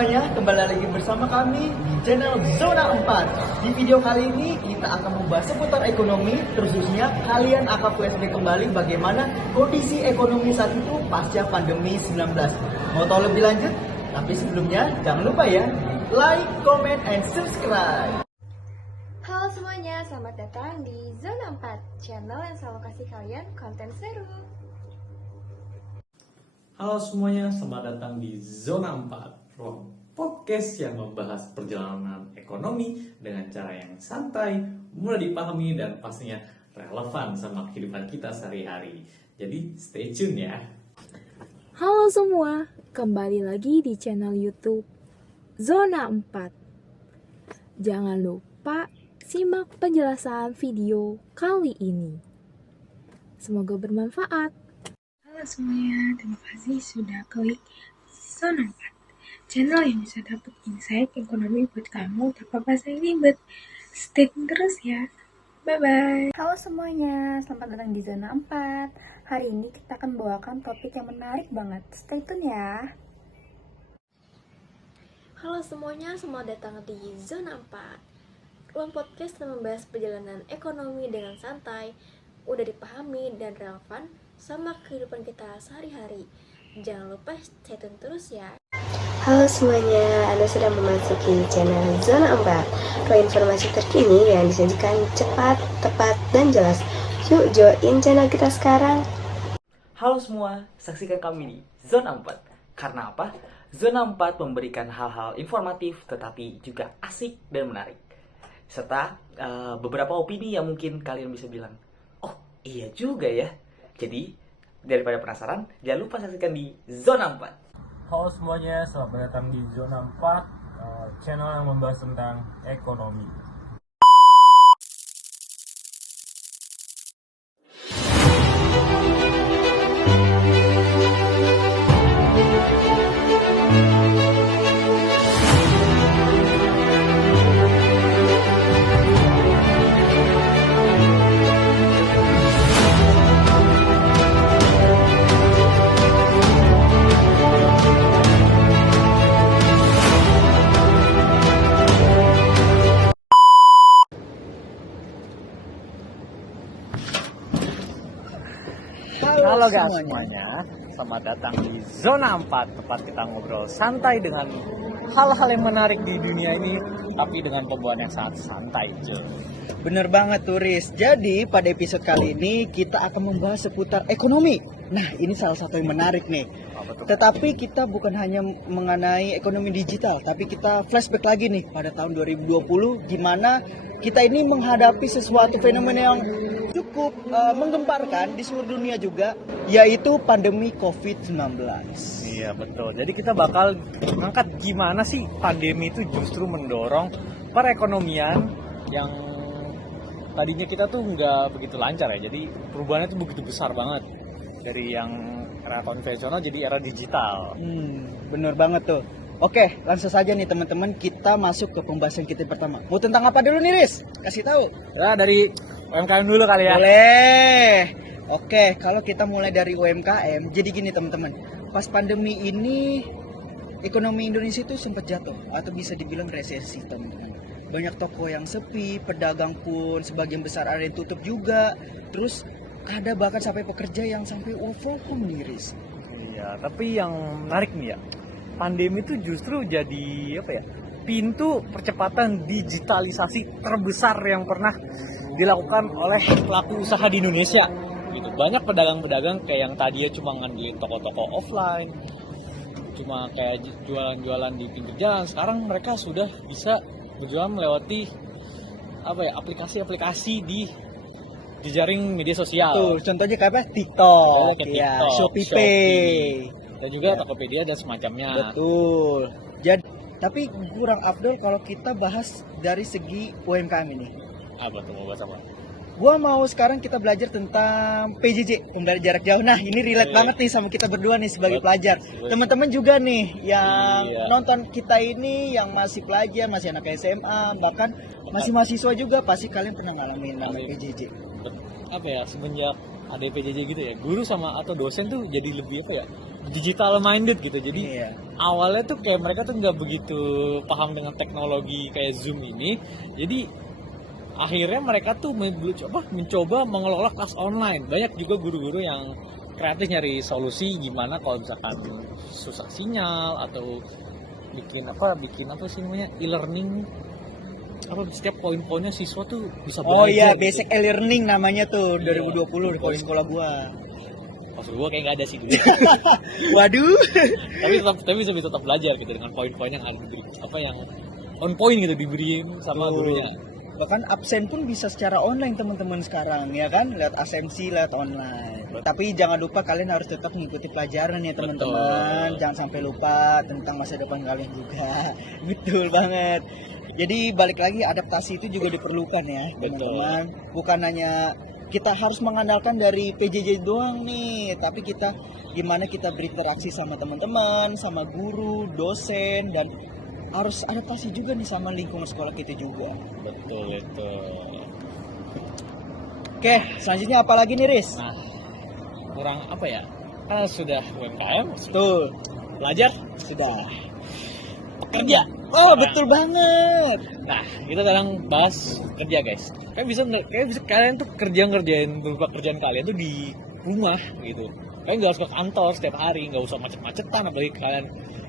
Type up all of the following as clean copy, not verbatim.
semuanya, kembali lagi bersama kami di channel Zona 4. Di video kali ini kita akan membahas seputar ekonomi, khususnya kalian akan flashback kembali bagaimana kondisi ekonomi saat itu pasca pandemi 19. Mau tahu lebih lanjut? Tapi sebelumnya jangan lupa ya, like, comment, and subscribe. Halo semuanya, selamat datang di Zona 4, channel yang selalu kasih kalian konten seru. Halo semuanya, selamat datang di Zona 4, ruang podcast yang membahas perjalanan ekonomi dengan cara yang santai, mudah dipahami, dan pastinya relevan sama kehidupan kita sehari-hari. Jadi stay tune ya. Halo semua, kembali lagi di channel YouTube Zona 4. Jangan lupa simak penjelasan video kali ini. Semoga bermanfaat. Halo semuanya, terima kasih sudah klik Zona 4, channel yang bisa dapat insight ekonomi buat kamu tanpa bahasa yang ribet. Stay tune terus ya. Bye-bye. Halo semuanya, selamat datang di Zona 4. Hari ini kita akan membawakan topik yang menarik banget. Stay tune ya. Halo semuanya, selamat datang di Zona 4. Ruang podcast yang membahas perjalanan ekonomi dengan santai, udah dipahami dan relevan sama kehidupan kita sehari-hari. Jangan lupa stay tune terus ya. Halo semuanya, Anda sedang memasuki channel Zona 4, ruang informasi terkini yang disajikan cepat, tepat, dan jelas. Yuk join channel kita sekarang. Halo semua, saksikan kami di Zona 4. Karena apa? Zona 4 memberikan hal-hal informatif tetapi juga asik dan menarik. Serta beberapa opini yang mungkin kalian bisa bilang, oh iya juga ya. Jadi, daripada penasaran, jangan lupa saksikan di Zona 4. Halo semuanya, selamat datang di Zona 4, channel yang membahas tentang ekonomi. Halo guys semuanya, selamat datang di Zona 4, tempat kita ngobrol santai dengan hal-hal yang menarik di dunia ini, tapi dengan pembawaan yang sangat santai, cuy. Bener banget turis. Jadi pada episode kali ini kita akan membahas seputar ekonomi. Nah ini salah satu yang menarik nih. Tetapi kita bukan hanya mengenai ekonomi digital, tapi kita flashback lagi nih pada tahun 2020, gimana kita ini menghadapi sesuatu fenomena yang cukup menggemparkan di seluruh dunia juga, yaitu pandemi COVID-19. Iya betul, jadi kita bakal ngangkat gimana sih pandemi itu justru mendorong perekonomian yang tadinya kita tuh nggak begitu lancar ya. Jadi perubahannya tuh begitu besar banget dari yang era konvensional jadi era digital. Bener banget tuh. Oke, langsung saja nih teman-teman, kita masuk ke pembahasan kita pertama. Mau tentang apa dulu nih, Riz? Kasih tahu. Nah, dari UMKM dulu kali ya. Boleh. Oke, kalau kita mulai dari UMKM, jadi gini teman-teman. Pas pandemi ini, ekonomi Indonesia itu sempat jatuh atau bisa dibilang resesi, teman-teman. Banyak toko yang sepi, pedagang pun sebagian besar ada yang tutup juga. Terus ada bahkan sampai pekerja yang sampai work from home nih, Riz. Iya, tapi yang menarik nih ya, pandemi itu justru jadi apa ya, pintu percepatan digitalisasi terbesar yang pernah dilakukan oleh pelaku usaha di Indonesia gitu. Banyak pedagang-pedagang kayak yang tadinya cuma ngandelin toko-toko offline, cuma kayak jualan-jualan di pinggir jalan, sekarang mereka sudah bisa berjualan melewati apa ya, aplikasi-aplikasi di jejaring media sosial. Tuh, contohnya kayak apa? TikTok, ya, TikTok, Shopee Pay. Dan juga Ya. Tokopedia dan semacamnya. Betul. Jadi, tapi kurang afdol kalau kita bahas dari segi UMKM ini. Apa tuh, mau bahas apa? Gua mau sekarang kita belajar tentang PJJ, pembelajaran jarak jauh. Nah, ini relate banget nih sama kita berdua nih sebagai pelajar. Teman-teman juga nih yang nonton kita ini yang masih pelajar, masih anak SMA, bahkan masih mahasiswa juga, pasti kalian pernah ngalamin namanya PJJ. Apa ya, semenjak ada PJJ gitu ya, guru sama atau dosen tuh jadi lebih apa ya, digital minded gitu. Jadi Iya. awalnya tuh kayak mereka tuh nggak begitu paham dengan teknologi kayak Zoom ini. Jadi akhirnya mereka tuh mencoba mengelola kelas online. Banyak juga guru-guru yang kreatif nyari solusi gimana kalau misalkan susah sinyal atau bikin apa sih namanya e-learning, apa setiap poin-poinnya siswa tuh bisa Oh iya, gitu. basic e-learning namanya tuh Iya. 2020 di sekolah gua. Maksud gua kayak nggak ada sih dulu. Waduh. tapi bisa tetap belajar gitu dengan poin-poin yang ada diberi, apa yang on point gitu diberi sama Tuh. gurunya. Bahkan absen pun bisa secara online teman-teman sekarang ya kan, lihat absensi lihat online. Tapi jangan lupa kalian harus tetap mengikuti pelajaran ya teman-teman. Betul. Jangan sampai lupa tentang masa depan kalian juga. Betul banget. Jadi balik lagi adaptasi itu juga diperlukan ya teman-teman. Bukan hanya kita harus mengandalkan dari PJJ doang nih, tapi kita gimana kita berinteraksi sama teman-teman, sama guru, dosen, dan harus adaptasi juga nih sama lingkungan sekolah kita juga. Betul itu. Oke, selanjutnya apa lagi nih Riz? Nah, kurang apa ya? Kan sudah UMKM, Betul, belajar, sudah. kerja. Oh, Nah. betul banget. Nah, kita sekarang bahas kerja guys. Kayak bisa kalian tuh ngerjain beberapa kerjaan kalian tuh di rumah gitu. Kalian nggak harus ke kantor setiap hari, nggak usah macet-macetan, apalagi kalian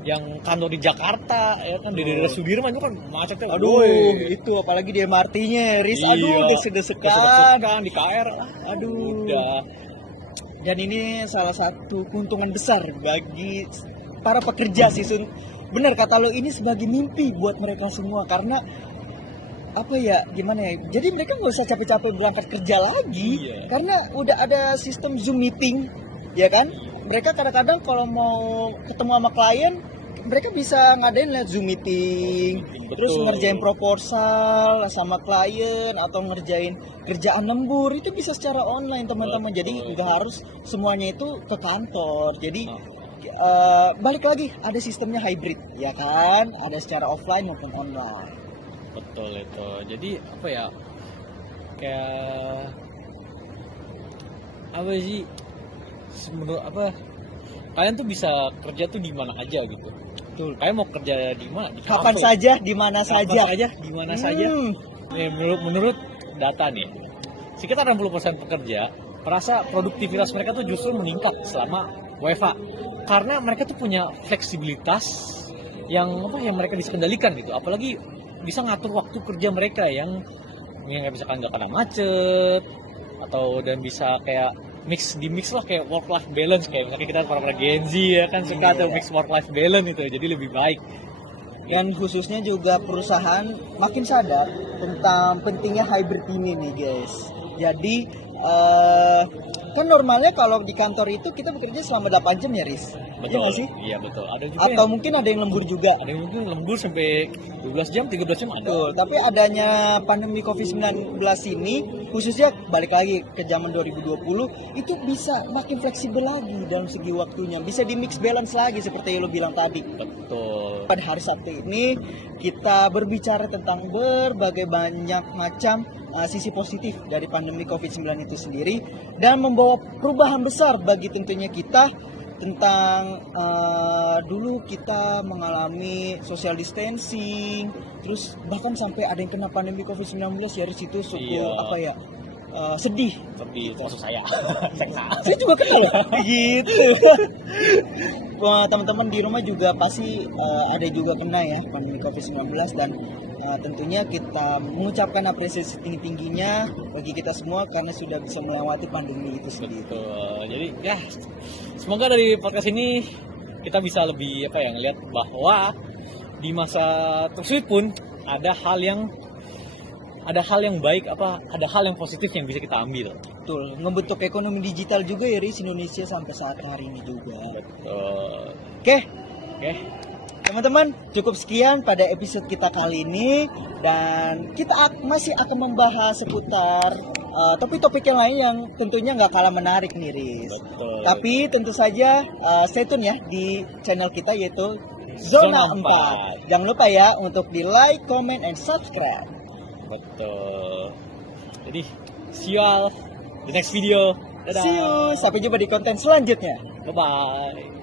yang kantor di Jakarta ya kan di daerah Sudirman itu kan macetnya. Aduh, woi. itu apalagi di MRT-nya, Riz. Iya. Aduh, desek-desekan. Desek-desekan di KR. Aduh. Udah. Dan ini salah satu keuntungan besar bagi para pekerja sih, Sun. Bener kata lo, ini sebagai mimpi buat mereka semua karena apa ya, gimana ya, jadi mereka nggak usah capek-capek berangkat kerja lagi. Iya. Karena udah ada sistem Zoom meeting, ya kan. Mereka kadang-kadang kalau mau ketemu sama klien, mereka bisa ngadain lihat Zoom meeting, terus Betul. ngerjain proposal sama klien atau ngerjain kerjaan lembur, itu bisa secara online teman-teman. Jadi Betul. nggak harus semuanya itu ke kantor. Jadi Nah. balik lagi ada sistemnya hybrid, ya kan, ada secara offline maupun online. Betul itu. Jadi apa ya? Kayak apa sih? Menurut apa? Kalian tuh bisa kerja tuh di mana aja gitu. Betul. Kalian mau kerja di mana? Di Kapan kafe. saja, di mana Kapan saja. di mana saja. Hmm. Nih, menurut data nih, sekitar 60% pekerja merasa produktivitas mereka tuh justru meningkat selama WFH karena mereka tuh punya fleksibilitas yang mereka bisa kendalikan gitu, apalagi bisa ngatur waktu kerja mereka yang nggak bisa nggak kena macet atau dan bisa kayak mix lah kayak work life balance, kayak misalnya kita para Gen Z ya kan suka tuh mix work life balance itu, jadi lebih baik. Dan khususnya juga perusahaan makin sadar tentang pentingnya hybrid ini nih guys. Jadi kan normalnya kalau di kantor itu kita bekerja selama 8 jam ya Riz? Iya nggak sih? Iya betul. Ada juga Atau yang, mungkin ada yang lembur juga. ada yang mungkin lembur sampai 12 jam, 13 jam ada. Betul, tapi adanya pandemi COVID-19 ini, khususnya balik lagi ke zaman 2020, itu bisa makin fleksibel lagi dalam segi waktunya. Bisa di mix balance lagi seperti yang lo bilang tadi. Betul. Pada hari Sabtu ini kita berbicara tentang berbagai banyak macam sisi positif dari pandemi COVID-19 itu sendiri dan membawa perubahan besar bagi tentunya kita tentang dulu kita mengalami social distancing, terus bahkan sampai ada yang kena pandemi COVID-19 ya di situ cukup Iya. apa ya, sedih. Tapi maksud saya, saya kena. Saya juga kena loh. Gitu. Wah, teman-teman di rumah juga pasti ada juga kena ya pandemi COVID-19 dan tentunya kita mengucapkan apresiasi tinggi-tingginya bagi kita semua karena sudah bisa melewati pandemi itu sendiri. Betul. Jadi ya semoga dari podcast ini kita bisa lebih ngelihat bahwa di masa tersulit pun ada hal yang baik, ada hal yang positif yang bisa kita ambil. Betul, ngebentuk ekonomi digital juga ya Riz Indonesia sampai saat hari ini juga. Betul. Oke, Oke. teman-teman, cukup sekian pada episode kita kali ini dan kita masih akan membahas seputar topik-topik yang lain yang tentunya nggak kalah menarik nih Riz. Betul. Tapi tentu saja stay tune ya di channel kita yaitu Zona Zona 4. Jangan lupa ya untuk di like, comment, and subscribe. Betul. Jadi see you all the next video. Dadah. See you, sampai jumpa di konten selanjutnya. Bye bye.